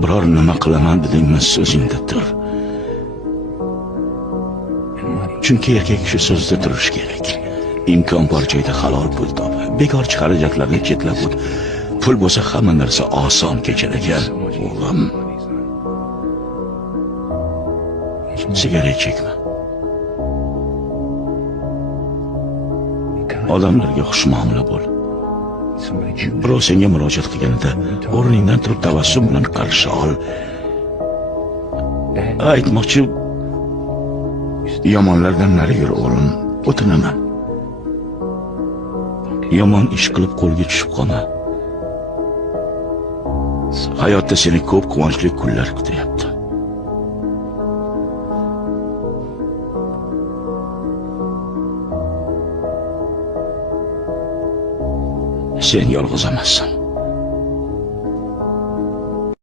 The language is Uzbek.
biror nima qilaman dedingmi, so'zingda tur. Chunki erkak kishi so'zida turish kerak. Imkon bor joyda halol pul top. Bekorchi xarajatlarni chetlab o't. Pul bo'lsa hamma narsa oson kechar ekan. O'g'lim, sigaret chekma. Odamlarga xushmuomala bo'l. Birov senga murojaat qilganida o'rningdan turib tabassum bilan qarshi ol. Aytmoqchi, yomonlardan nari yur o'g'lim, o'tinaman. Yomon ish qilib qo'lga tushib qolma. Hayotda seni ko'p quvonchli kunlar kutyapti. Sen yolg'iz emassan.